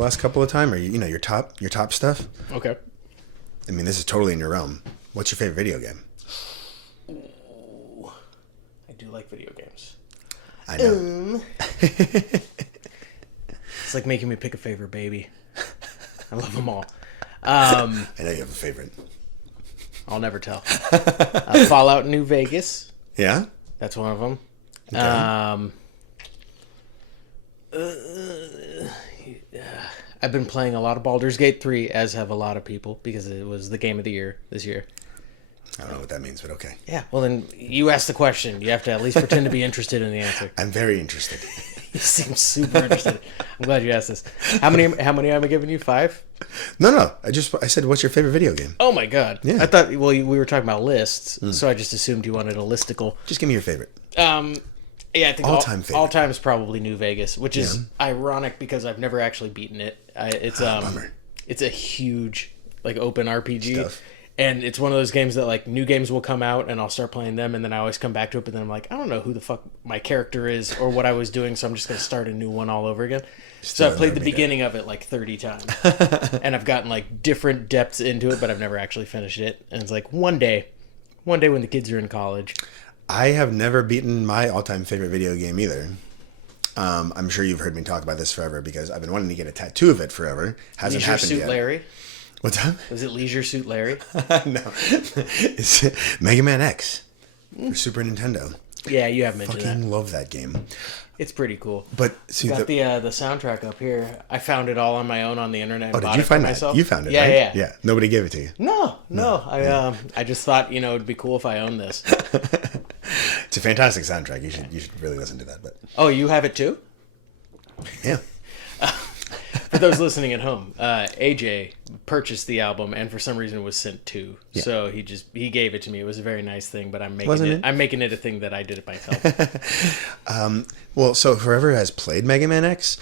the last couple of times, or your top stuff. Okay. I mean, this is totally in your realm. What's your favorite video game? Ooh, I do like video games. I know. It's like making me pick a favorite baby. I love them all. I know you have a favorite. I'll never tell. Fallout New Vegas. Yeah? That's one of them. Okay. I've been playing a lot of Baldur's Gate 3, as have a lot of people, because it was the game of the year this year. I don't know what that means, but okay. Yeah, well then, you asked the question. You have to at least pretend to be interested in the answer. I'm very interested. You seem super interested. I'm glad you asked this. How many am I giving you? 5? No. I said, what's your favorite video game? Oh my god. Yeah. I thought, well, we were talking about lists, so I just assumed you wanted a listicle. Just give me your favorite. Yeah, I think all-time favorite. All-time is probably New Vegas, which is ironic because I've never actually beaten it. Bummer. It's a huge open RPG. Stuff. And it's one of those games that new games will come out and I'll start playing them and then I always come back to it, but then I'm like, I don't know who the fuck my character is or what I was doing, so I'm just going to start a new one all over again. So I've played the beginning of it 30 times. And I've gotten different depths into it, but I've never actually finished it. And it's one day when the kids are in college. I have never beaten my all-time favorite video game either. I'm sure you've heard me talk about this forever because I've been wanting to get a tattoo of it forever. Hasn't Leisure happened Suit yet. Larry? What's that? Was it Leisure Suit Larry? No. It's Mega Man X for Super Nintendo. Yeah, you have mentioned that. Fucking love that game. It's pretty cool. But see, Got the soundtrack up here. I found it all on my own on the internet. Oh, did you find that? Myself. You found it, yeah, right? Yeah. Yeah. Nobody gave it to you. No. I just thought it'd be cool if I owned this. It's a fantastic soundtrack. You should really listen to that. But oh, you have it too? yeah. For those listening at home, AJ purchased the album and for some reason was sent 2. Yeah. So he gave it to me. It was a very nice thing, but I'm making it a thing that I did it myself. Well, so whoever has played Mega Man X,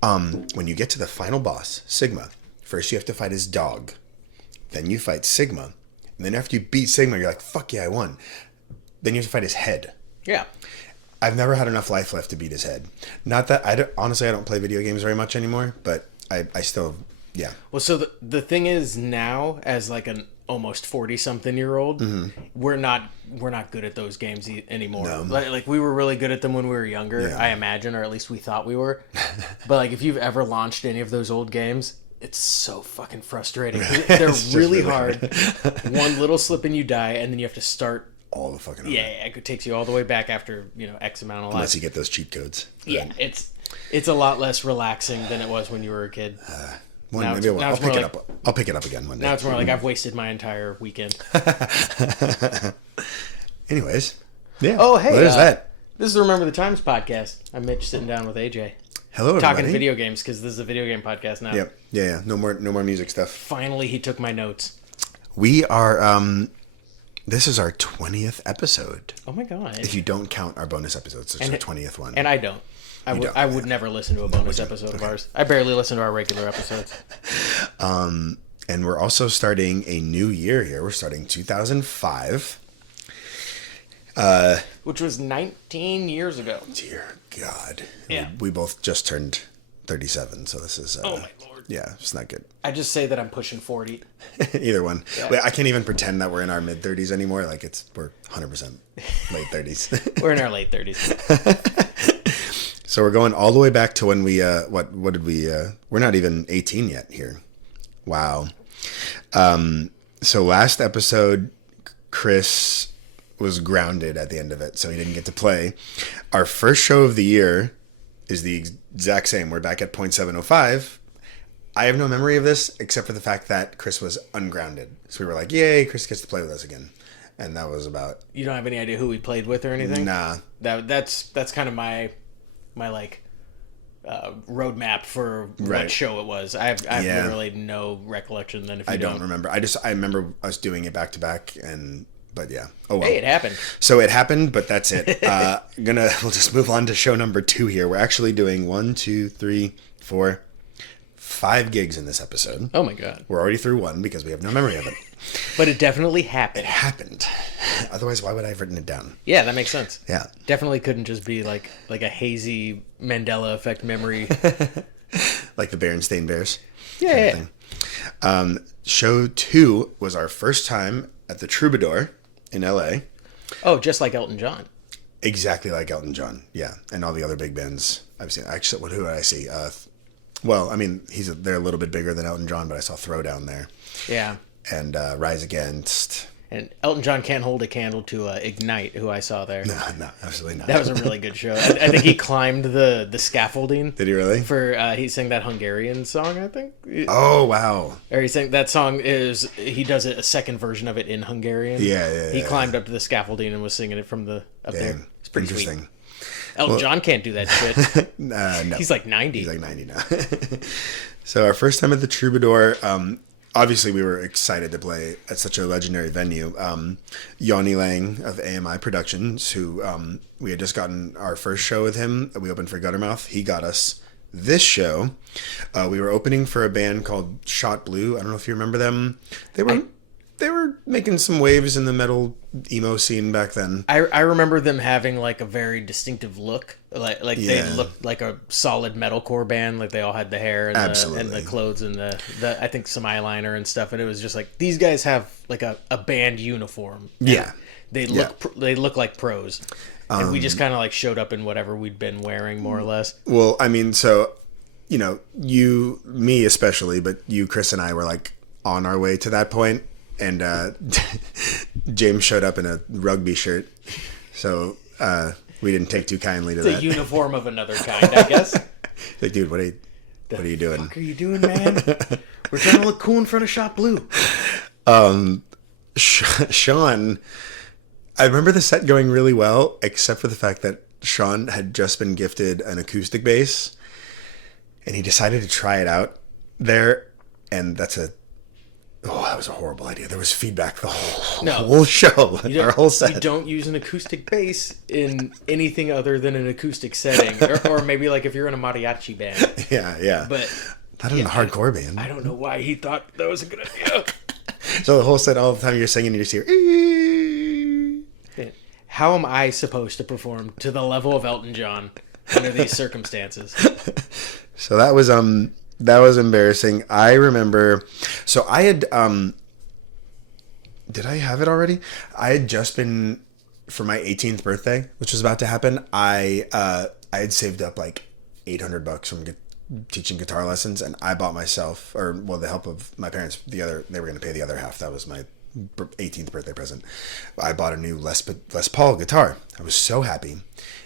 when you get to the final boss, Sigma, first you have to fight his dog. Then you fight Sigma. And then after you beat Sigma, you're like, fuck yeah, I won. Then you have to fight his head. Yeah. I've never had enough life left to beat his head. Not that I don't play video games very much anymore, but I still, yeah. Well, so the thing is now, as an almost 40-something-year-old, we're not good at those games anymore. No. We were really good at them when we were younger, I imagine, or at least we thought we were. But if you've ever launched any of those old games, it's so fucking frustrating. They're really hard. One little slip and you die, and then you have to start all the fucking yeah, it takes you all the way back after X amount of life. Unless you get those cheat codes. Yeah, it's a lot less relaxing than it was when you were a kid. I'll pick it up. I'll pick it up again one day. Now it's more I've wasted my entire weekend. Anyways, yeah. Oh hey, there's that. This is the Remember the Times podcast. I'm Mitch sitting down with AJ. Hello, everybody. Talking video games because this is a video game podcast now. Yep. Yeah. No more music stuff. Finally, he took my notes. We are. This is our 20th episode. Oh my god! If you don't count our bonus episodes, it's our 20th one. And I don't. I would never listen to a bonus episode of ours. I barely listen to our regular episodes. And we're also starting a new year here. We're starting 2005. Which was 19 years ago. Dear God. Yeah. We both just turned 37, so this is... oh my lord. Yeah, it's not good. I just say that I'm pushing 40. Either one. Yeah. Wait, I can't even pretend that we're in our mid-30s anymore. We're 100% late 30s. We're in our late 30s. So we're going all the way back to when we... what did we... we're not even 18 yet here. Wow. So last episode, Chris was grounded at the end of it, so he didn't get to play. Our first show of the year is the exact same. We're back at 0.705. I have no memory of this except for the fact that Chris was ungrounded. So we were like, yay, Chris gets to play with us again. And that was about... You don't have any idea who we played with or anything? Nah. That's kind of my roadmap for what show it was. I have literally no recollection then if you don't. I don't remember. I remember us doing it back to back but yeah. Oh well. Hey, it happened. So it happened, but that's it. We'll just move on to show number 2 here. We're actually doing 1, 2, 3, 4, 5 gigs in this episode. Oh my god. We're already through 1 because we have no memory of it. But it definitely happened. It happened. Otherwise, why would I have written it down? Yeah, that makes sense. Yeah. Definitely couldn't just be like a hazy Mandela effect memory Like the Berenstain Bears. Yeah. Show 2 was our first time at the Troubadour in LA. Oh, just like Elton John. Exactly like Elton John, yeah, and all the other big bands I've seen. Actually, who did I see? Well, I mean, they're a little bit bigger than Elton John, but I saw Throwdown there. Yeah. And Rise Against. And Elton John can't hold a candle to Ignite, who I saw there. No, absolutely not. That was a really good show. I think he climbed the scaffolding. Did he really? He sang that Hungarian song, I think. Oh, wow. Or he sang that song he does a second version of it in Hungarian. Yeah. He climbed up to the scaffolding and was singing it from up there. It's pretty interesting. Sweet. Elton John can't do that shit. No. He's like 90. He's like 90 now. So our first time at the Troubadour, obviously we were excited to play at such a legendary venue. Yanni Lang of AMI Productions, who we had just gotten our first show with him. We opened for Guttermouth. He got us this show. We were opening for a band called Shot Blue. I don't know if you remember them. They were making some waves in the metal emo scene back then. I remember them having like a very distinctive look. Like Yeah. they looked like a solid metalcore band. Like they all had the hair and the clothes and the I think some eyeliner and stuff. And it was just like these guys have like a band uniform. Yeah. They look like pros. And we just kind of like showed up in whatever we'd been wearing, more or less. Well, I mean, so, you know, me especially, but you, Chris, and I were like on our way to that point. And James showed up in a rugby shirt, so we didn't take too kindly to that. It's a uniform of another kind, I guess. Like, dude, what are you doing? What are you doing, man? We're trying to look cool in front of Shot Blue. Sean, I remember the set going really well, except for the fact that Sean had just been gifted an acoustic bass, and he decided to try it out there, and that was a horrible idea. There was feedback the whole show, our whole set. You don't use an acoustic bass in anything other than an acoustic setting, or maybe like if you're in a mariachi band. Yeah. But not in a hardcore band. I don't know why he thought that was a good idea. So the whole set, all the time you're singing, you just hear. How am I supposed to perform to the level of Elton John under these circumstances? So that was embarrassing. I remember. So I had. Did I have it already? I had just been for my 18th birthday, which was about to happen. I had saved up like $800 from teaching guitar lessons, and I bought myself, the help of my parents. They were going to pay the other half. That was my 18th birthday present. I bought a new Les Paul guitar. I was so happy.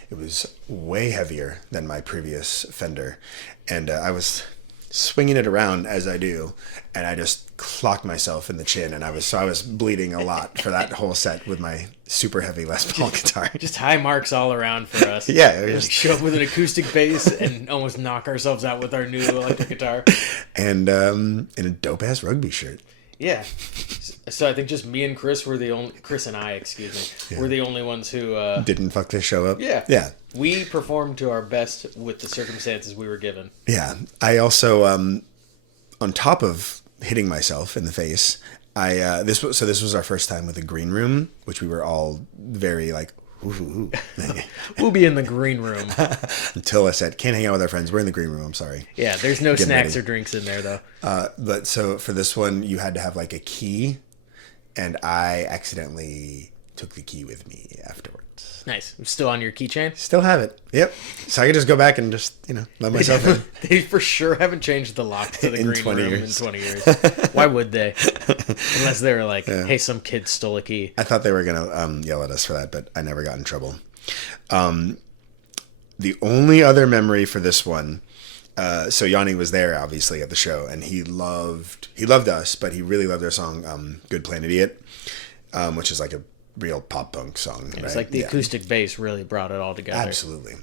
It was way heavier than my previous Fender, and I was swinging it around as I do, and I just clocked myself in the chin, and I was bleeding a lot for that whole set with my super heavy Les Paul guitar. Just high marks all around for us. Yeah, just show up with an acoustic bass and almost knock ourselves out with our new electric guitar. And in a dope ass rugby shirt. Yeah. So I think just me and Chris were the only were the only ones who didn't fuck this show up. Yeah. We performed to our best with the circumstances we were given. Yeah. I also on top of hitting myself in the face, this was our first time with a green room, which we were all very like ooh. We'll be in the green room. Until I said, can't hang out with our friends. We're in the green room. I'm sorry. Yeah, there's no snacks or drinks in there, though. But so for this one, you had to have like a key, and I accidentally took the key with me afterwards. Nice. Still on your keychain? Still have it. Yep. So I could just go back and just, let myself in. They for sure haven't changed the lock to the green room in 20 years. Why would they? Unless they were like, hey, some kid stole a key. I thought they were going to yell at us for that, but I never got in trouble. The only other memory for this one, so Yanni was there, obviously, at the show, and he loved us, but he really loved our song, Good Planet Idiot, which is like a real pop punk song. It's like the acoustic bass really brought it all together. Absolutely.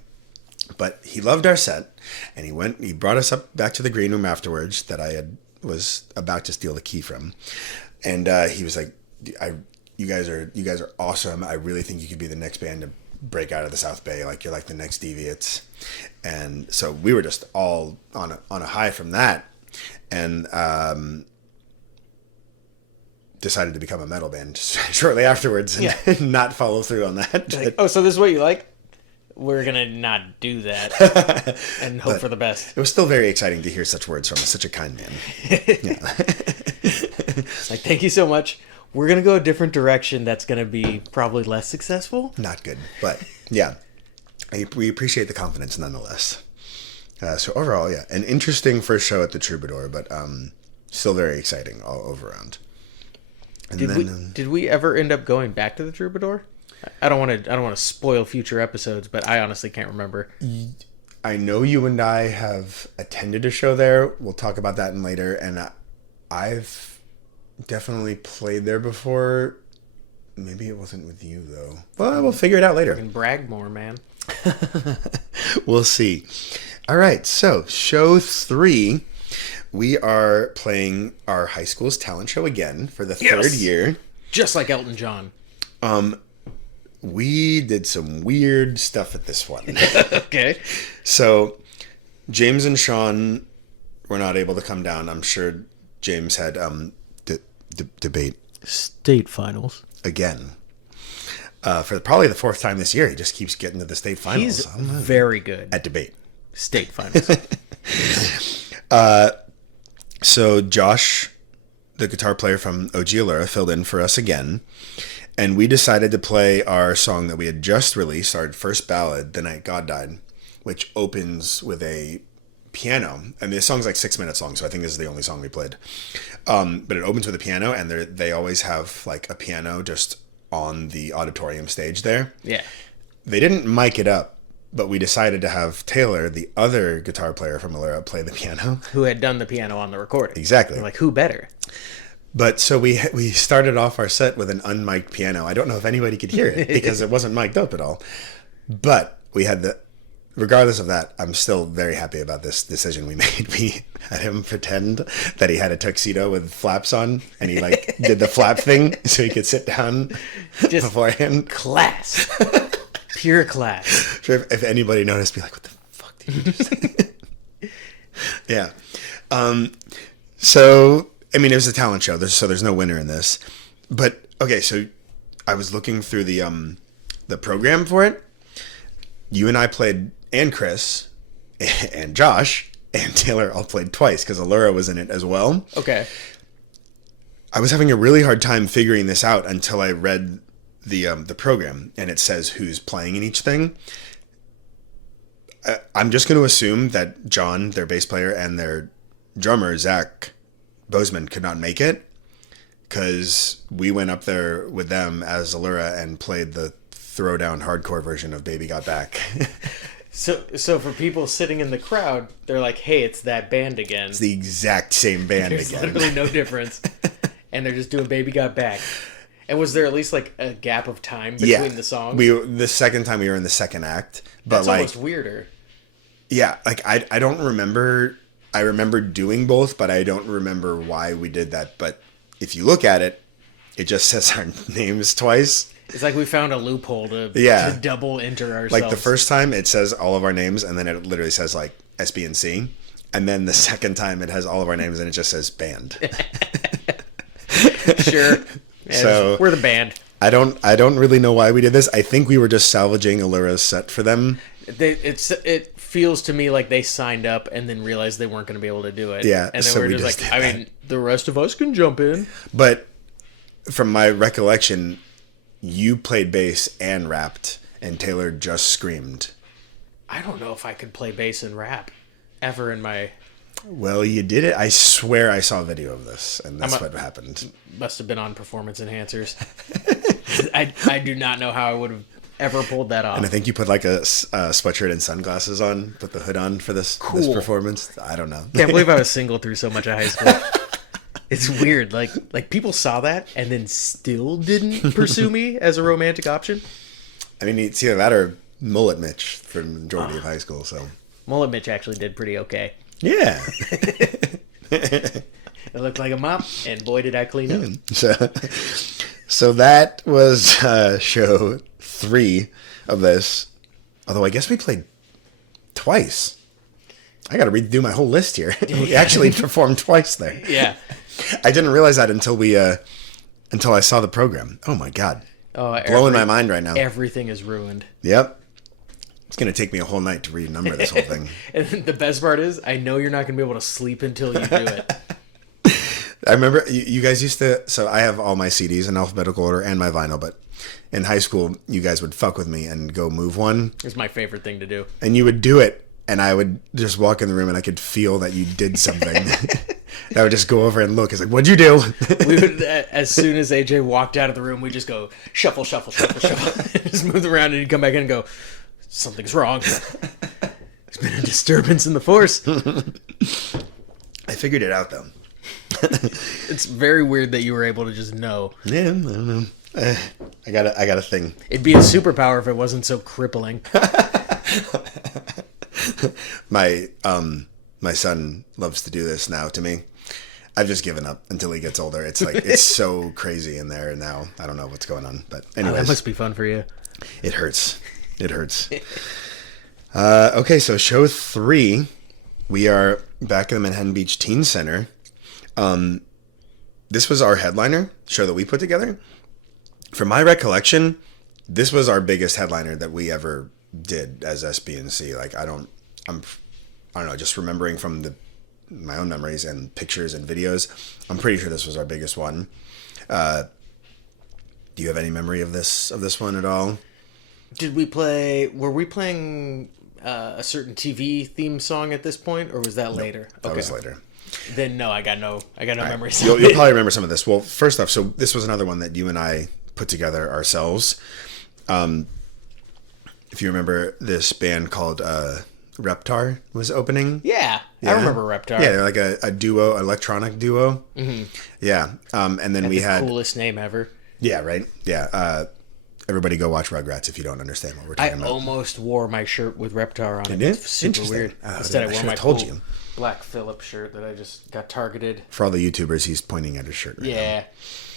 But he loved our set, and he brought us back to the green room afterwards that I was about to steal the key from, and he was like, "You guys are awesome. I really think you could be the next band to break out of the South Bay. Like you're like the next Deviates." And so we were just all on a high from that, and decided to become a metal band shortly afterwards and not follow through on that. Like, oh, so this is what you like? we're going to not do that and hope for the best. It was still very exciting to hear such words from such a kind man. Yeah. Like, thank you so much. We're going to go a different direction that's going to be probably less successful. Not good, but yeah. We appreciate the confidence nonetheless. So overall, yeah, an interesting first show at the Troubadour, but still very exciting all over around. And did we ever end up going back to the Troubadour? I don't want to spoil future episodes, but I honestly can't remember. I know you and I have attended a show there. We'll talk about that in later. And I've definitely played there before. Maybe it wasn't with you though. Well, we'll figure it out later. You can brag more, man. We'll see. All right, so show 3. We are playing our high school's talent show again for the third year. Just like Elton John. We did some weird stuff at this one. Okay. So James and Sean were not able to come down. I'm sure James had debate. State finals. Again. For probably the 4th time this year. He just keeps getting to the state finals. He's very good. At debate. State finals. So Josh, the guitar player from OG Allura, filled in for us again. And we decided to play our song that we had just released, our first ballad, The Night God Died, which opens with a piano. And the song's like 6 minutes long, so I think this is the only song we played. But it opens with a piano, and they always have like a piano just on the auditorium stage there. Yeah. They didn't mic it up, but we decided to have Taylor, the other guitar player from Allura, play the piano. Who had done the piano on the recording. Exactly. Like, who better? But so we started off our set with an unmiked piano. I don't know if anybody could hear it because it wasn't mic'd up at all. But we had regardless of that, I'm still very happy about this decision we made. We had him pretend that he had a tuxedo with flaps on, and he like did the flap thing so he could sit down Just beforehand. Class. Pure class. Sure, if anybody noticed, be like, what the fuck did you just say? Yeah. So, I mean, it was a talent show, so there's no winner in this. But, okay, so I was looking through the program for it. You and I played, and Chris, and Josh, and Taylor all played twice, because Allura was in it as well. Okay. I was having a really hard time figuring this out until I read the program, and it says who's playing in each thing. I'm just going to assume that John, their bass player, and their drummer, Zach Bozeman, could not make it, because we went up there with them as Allura and played the throwdown hardcore version of Baby Got Back. So for people sitting in the crowd, they're like, hey, it's that band again. It's the exact same band There's again. There's literally no difference. And they're just doing Baby Got Back. And was there at least like a gap of time between the songs? The second time we were in the second act. But that's like, almost weirder. Yeah, like I don't remember. I remember doing both, but I don't remember why we did that. But if you look at it, it just says our names twice. It's like we found a loophole to double enter ourselves. Like the first time it says all of our names, and then it literally says like S, B, and C. And then the second time it has all of our names, and it just says band. Sure. Yeah, so we're the band. I don't really know why we did this. I think we were just salvaging Allura's set for them. It feels to me like they signed up and then realized they weren't going to be able to do it. Yeah, and then so we're just like, I mean, the rest of us can jump in. But from my recollection, you played bass and rapped, and Taylor just screamed. I don't know if I could play bass and rap ever in my... Well, you did it. I swear I saw a video of this, and that's what happened. Must have been on performance enhancers. I do not know how I would have ever pulled that off. And I think you put like a sweatshirt and sunglasses on, put the hood on for this performance. I don't know. Can't believe I was single through so much of high school. It's weird. Like people saw that and then still didn't pursue me as a romantic option. I mean, it's either that or Mullet Mitch for the majority of high school. So Mullet Mitch actually did pretty okay. Yeah. It looked like a mop, and boy did I clean up. So that was show 3 of this. Although I guess we played twice. I got to redo my whole list here. We actually performed twice there. Yeah. I didn't realize that until I saw the program. Oh my God. Blowing my mind right now. Everything is ruined. Yep. It's going to take me a whole night to renumber this whole thing. And the best part is, I know you're not going to be able to sleep until you do it. I remember you guys used to, so I have all my CDs in alphabetical order and my vinyl, but in high school, you guys would fuck with me and go move one. It's my favorite thing to do. And you would do it, and I would just walk in the room and I could feel that you did something. I would just go over and look. It's like, what'd you do? We would, as soon as AJ walked out of the room, we just go shuffle, shuffle, shuffle, shuffle. Just move around, and he'd come back in and go, something's wrong. There's been a disturbance in the force. I figured it out, though. It's very weird that you were able to just know. Yeah, I don't know. I got a thing. It'd be a superpower if it wasn't so crippling. My son loves to do this now to me. I've just given up until he gets older. It's like it's so crazy in there now. I don't know what's going on, but anyways, that must be fun for you. It hurts. It hurts. Okay, so show 3, we are back in the Manhattan Beach Teen Center. This was our headliner show that we put together. From my recollection, this was our biggest headliner that we ever did as SBNC. Like I don't know, just remembering from my own memories and pictures and videos, I'm pretty sure this was our biggest one. Do you have any memory of this one at all? Were we playing a certain TV theme song at this point, or was that later? That was later. Then no, I got no memories. You'll probably remember some of this. Well, first off, so this was another one that you and I put together ourselves. If you remember, this band called Reptar was opening. Yeah, I remember Reptar. Yeah, they're like a duo, electronic duo. Mm-hmm. Yeah, and then we had the coolest name ever. Yeah, right. Yeah, everybody go watch Rugrats if you don't understand what we're talking about. I almost wore my shirt with Reptar on it. Did? It's super weird. Instead, I wore my cool Black Phillip shirt that I just got targeted. For all the YouTubers, he's pointing at his shirt right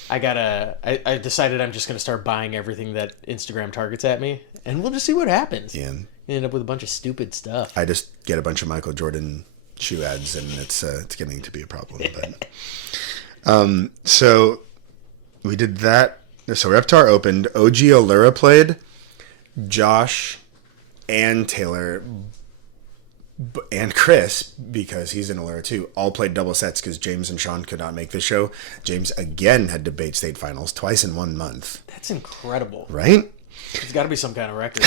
now. I decided I'm just going to start buying everything that Instagram targets at me, and we'll just see what happens. Yeah. You end up with a bunch of stupid stuff. I just get a bunch of Michael Jordan shoe ads, and it's getting to be a problem. But so we did that. So Reptar opened. OG Allura played. Josh and Taylor and Chris, because he's in Allura too, all played double sets because James and Sean could not make the show. James again had debate state finals twice in 1 month. That's incredible. Right? It's got to be some kind of record.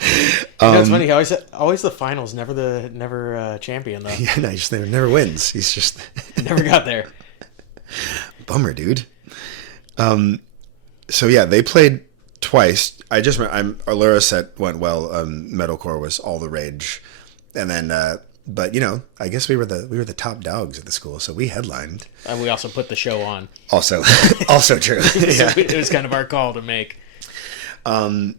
It's funny. Always the finals, never champion though. Yeah, no, he just never wins. He's just never got there. Bummer, dude. So yeah, they played twice. Allura set went well. Metalcore was all the rage, and then but I guess we were the top dogs at the school, so we headlined. And we also put the show on. Also true. Yeah. So it was kind of our call to make. And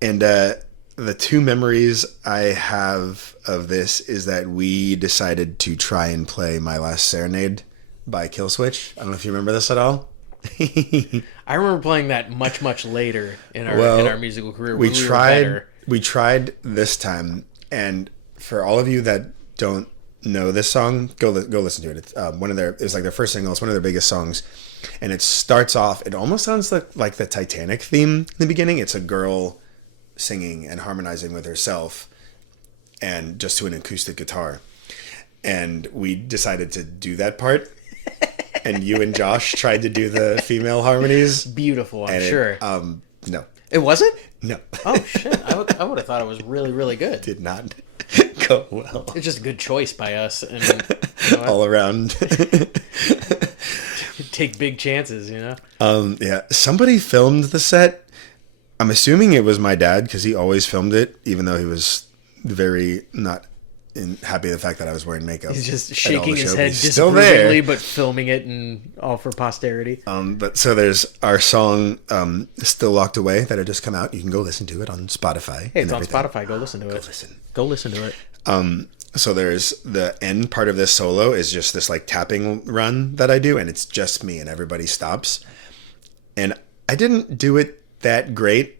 the two memories I have of this is that we decided to try and play My Last Serenade by Killswitch. I don't know if you remember this at all. I remember playing that much later in our musical career. We tried this time, and for all of you that don't know this song, go listen to it. It's it's like their first single. It's one of their biggest songs, and it starts off. It almost sounds like the Titanic theme in the beginning. It's a girl singing and harmonizing with herself, and just to an acoustic guitar. And we decided to do that part. And you and Josh tried to do the female harmonies. Beautiful, I'm sure. No. It wasn't? No. Oh, shit. I would have thought it was really, really good. Did not go well. It's just a good choice by us. And all around. Take big chances, Yeah. Somebody filmed the set. I'm assuming it was my dad, because he always filmed it, even though he was very not happy the fact that I was wearing makeup. He's just shaking his head disapprovingly, but filming it and all for posterity. But so there's our song Still Locked Away that had just come out. You can go listen to it on Spotify. Hey, it's on Spotify. Go listen to it. Go listen to it. So there's the end part of this solo is just this like tapping run that I do, and it's just me and everybody stops. And I didn't do it that great.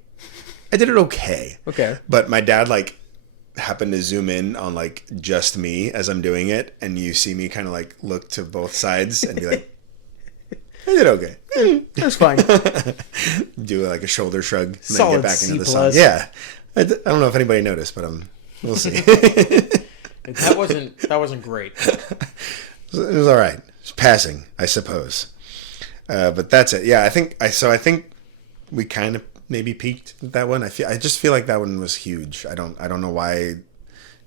I did it okay. Okay. But my dad happened to zoom in on just me as I'm doing it, and you see me kind of look to both sides and be like, I did okay. That's fine. Do like a shoulder shrug and then Solid get back into the C+. song. Yeah. I don't know if anybody noticed, but we'll see. That wasn't great. It was all right. It's passing, I suppose. But that's it. Yeah, I think we kind of maybe peaked with that one. I just feel like that one was huge. I don't know why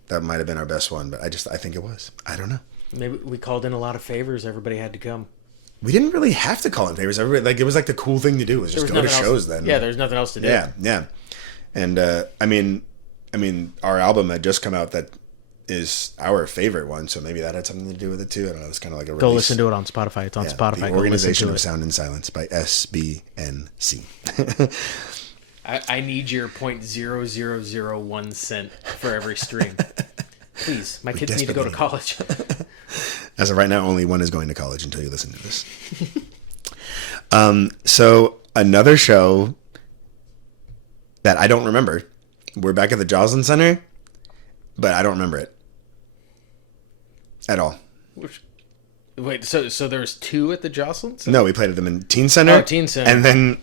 that might have been our best one, but I think it was. I don't know. Maybe we called in a lot of favors. Everybody had to come. We didn't really have to call in favors. Everybody, it was like the cool thing to do was just go to shows then. Yeah, there's nothing else to do. Yeah. And I mean, our album had just come out that is our favorite one, so maybe that had something to do with it too. I don't know. It's kind of like a release. Go listen to it on Spotify. It's on Spotify. The Organization of Sound and Silence by SBNC. I need your 0.0001 cent for every stream. Please, my kids need to go to college. As of right now, only one is going to college until you listen to this. So another show that I don't remember. We're back at the Joslin Center, but I don't remember it at all. Wait, so there's two at the Joslin Center? No, we played at them in Teen Center. Oh, Teen Center. And then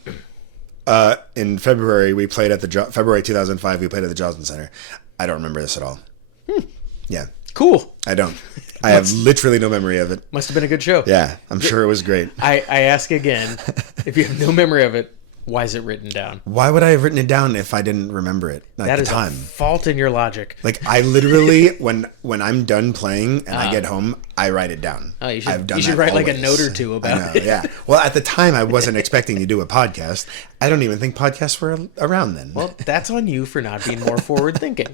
in February, we played at February 2005, we played at the Joslin Center. I don't remember this at all. Yeah. Cool. I don't. I have literally no memory of it. Must have been a good show. Yeah, I'm sure it was great. I ask again, if you have no memory of it, why is it written down? Why would I have written it down if I didn't remember it at the time? That is a fault in your logic. Like, I literally, when I'm done playing and I get home, I write it down. Oh, you should write like a note or two about it. Yeah. Well, at the time, I wasn't expecting to do a podcast. I don't even think podcasts were around then. Well, that's on you for not being more forward thinking.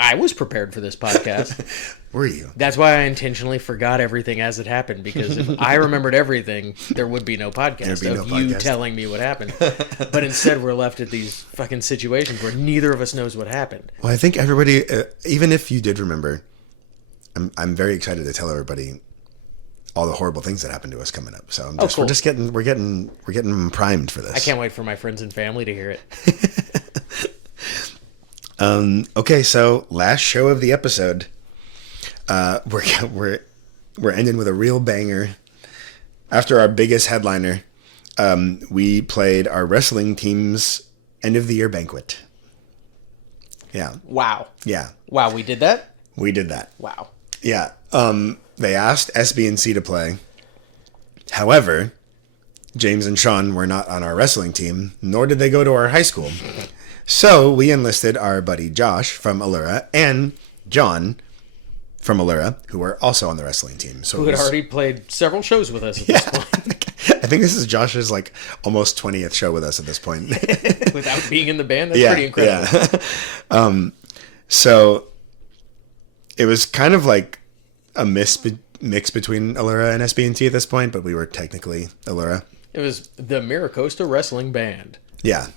I was prepared for this podcast. Were you? That's why I intentionally forgot everything as it happened, because if I remembered everything, there would be no podcast you telling me what happened. But instead, we're left at these fucking situations where neither of us knows what happened. Well, I think everybody, even if you did remember, I'm very excited to tell everybody all the horrible things that happened to us coming up. So cool. we're getting primed for this. I can't wait for my friends and family to hear it. Okay, so last show of the episode, we're ending with a real banger. After our biggest headliner, we played our wrestling team's end of the year banquet. Yeah. Wow. Yeah. Wow, we did that? We did that. Wow. Yeah. They asked SB&C to play. However, James and Sean were not on our wrestling team, nor did they go to our high school. So we enlisted our buddy Josh from Allura and John from Allura, who were also on the wrestling team. So who had already played several shows with us at this point. I think this is Josh's like almost 20th show with us at this point. Without being in the band? That's pretty incredible. Yeah. So it was kind of like a mix between Allura and SB&T at this point, but we were technically Allura. It was the Miracosta Wrestling Band. Yeah.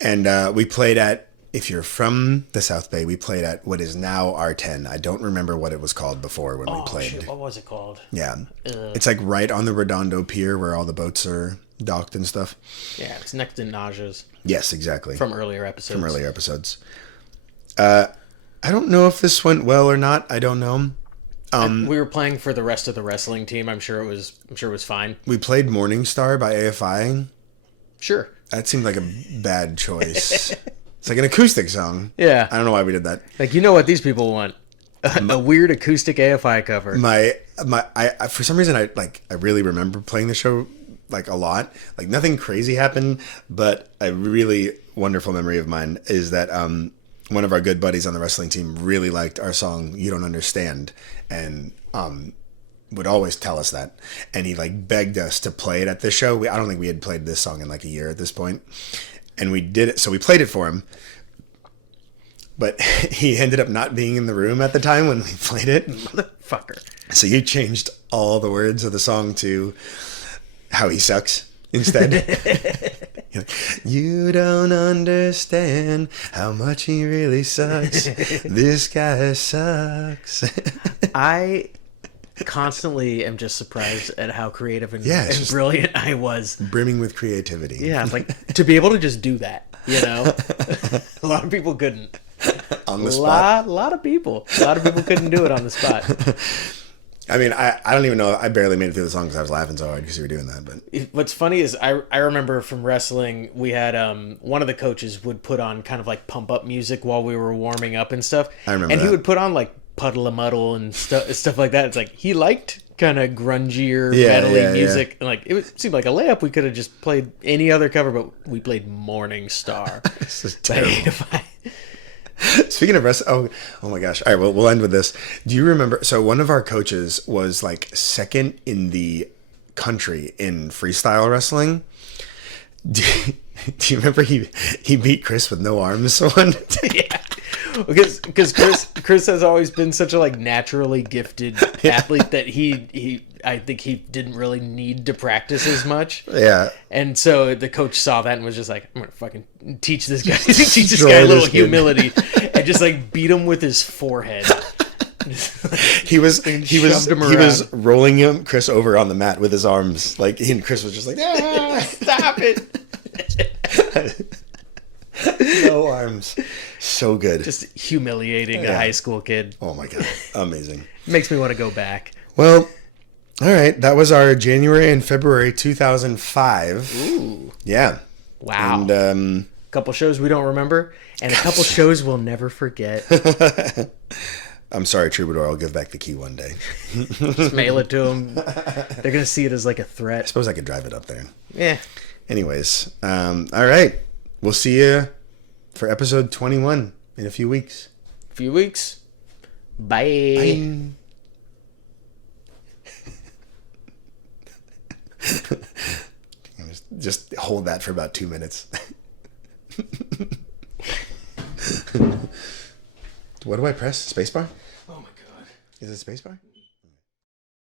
And we played at, if you're from the South Bay, we played at what is now R10. I don't remember what it was called before when we played. Shit, what was it called? Yeah. It's like right on the Redondo Pier where all the boats are docked and stuff. Yeah, it's next to Naja's. Yes, exactly. From earlier episodes. I don't know if this went well or not. I don't know. We were playing for the rest of the wrestling team. I'm sure it was fine. We played Morning Star by AFI. Sure. That seemed like a bad choice. It's like an acoustic song. Yeah. I don't know why we did that. Like, you know what these people want? A weird acoustic AFI cover. I for some reason I really remember playing the show like a lot. Like nothing crazy happened, but a really wonderful memory of mine is that one of our good buddies on the wrestling team really liked our song "You Don't Understand" and would always tell us that, and he like begged us to play it at this show. I don't think we had played this song in like a year at this point, and we did it. So we played it for him, but he ended up not being in the room at the time when we played it. Motherfucker. So you changed all the words of the song to "How He Sucks" instead. You don't understand how much he really sucks. This guy sucks. I constantly am just surprised at how creative and brilliant I was. Brimming with creativity. Yeah, like to be able to just do that, you know? A lot of people couldn't. On the spot. A lot of people couldn't do it on the spot. I mean, I don't even know. I barely made it through the song because I was laughing so hard because you were doing that. But What's funny is I remember from wrestling, we had one of the coaches would put on kind of like pump up music while we were warming up and stuff. I remember and that. he would put on like Puddle of Muddle and stuff like that. It's like he liked kind of grungier, metally music. And like it seemed like a layup. We could have just played any other cover, but we played Morning Star. This is terrible. Speaking of wrestling, oh my gosh. All right, well, we'll end with this. Do you remember? So one of our coaches was like second in the country in freestyle wrestling. Do you remember he beat Chris with no arms one? Yeah. Because Chris has always been such a like naturally gifted athlete that I think he didn't really need to practice as much. Yeah. And so the coach saw that and was just like, I'm gonna fucking teach this guy a little humility, and just like beat him with his forehead. he was rolling Chris over on the mat with his arms, like, and Chris was just like, stop it. No arms. So good. Just humiliating a high school kid. Oh my god. Amazing. Makes me want to go back. Well, all right. That was our January and February 2005. Ooh. Yeah. Wow. And a couple shows we don't remember, and a couple shows we'll never forget. I'm sorry, Troubadour. I'll give back the key one day. Just mail it to them. They're going to see it as like a threat. I suppose I could drive it up there. Yeah. Anyways. All right. We'll see you for episode 21 in a few weeks. Bye. Just hold that for about 2 minutes. What do I press? Spacebar? Oh my god. Is it spacebar?